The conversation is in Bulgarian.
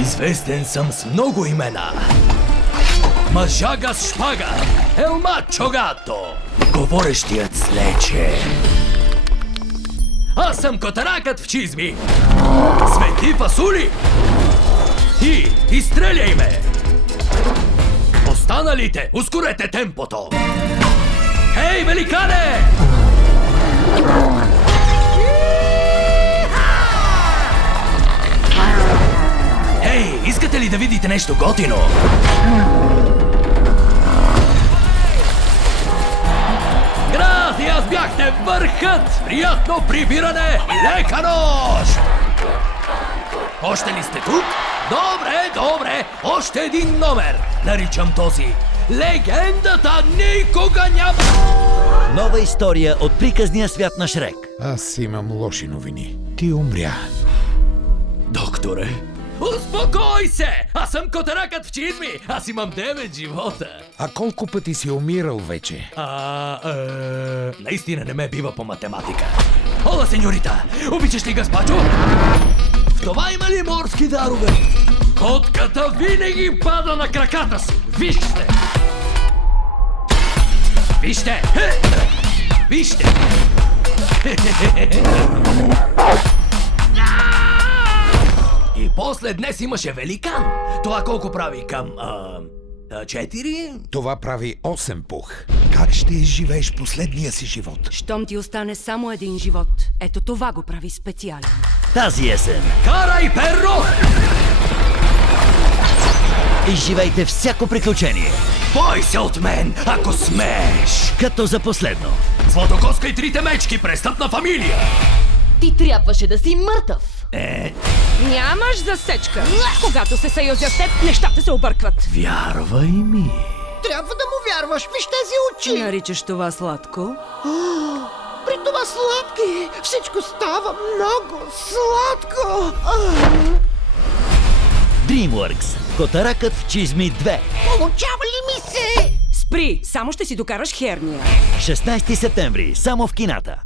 Известен съм с много имена. Мъжага с шпага, Елмачо Гато, говорещият с лече. Аз съм котаракът в чизми, свети фасули. Ти, изстреляй ме! Останалите, ускорете темпото! Хей, великане! Хей, искате ли да видите нещо готино? Грация, аз бяхте върхът! Приятно прибиране и лека нощ! Още ли сте тук? Добре, добре! Още един номер! Наричам този Легендата никога няма... Нова история от приказния свят на Шрек. Аз имам лоши новини. Ти умря. Докторе, успокой се! Аз съм котаракът в чизми! Аз имам 9 живота! А колко пъти си умирал вече? Наистина не ме бива по математика. Ола, сеньорита! Обичаш ли гаспачо? В това има ли морски дарове? Котката винаги пада на краката си! Вижте! Вижте! Вижте! И после днес имаше великан. Това колко прави към... 4? Това прави 8 пух. Как ще изживееш последния си живот? Щом ти остане само един живот, ето това го прави специален. Тази есен Карай, перро! изживейте всяко приключение, Бой се от мен, ако смееш! като за последно. Златокоска и трите мечки, престъпна фамилия! Ти трябваше да си мъртъв. Нямаш засечка. Когато се съюзя с теб, нещата се объркват. Вярвай ми! Трябва да му вярваш, виж тези очи! Наричаш това сладко? При това сладки! Всичко става много сладко! DreamWorks. Котаракът в чизми 2. Получава ли ми се? Спри, само ще си докараш херния. 16 септември. Само в кината.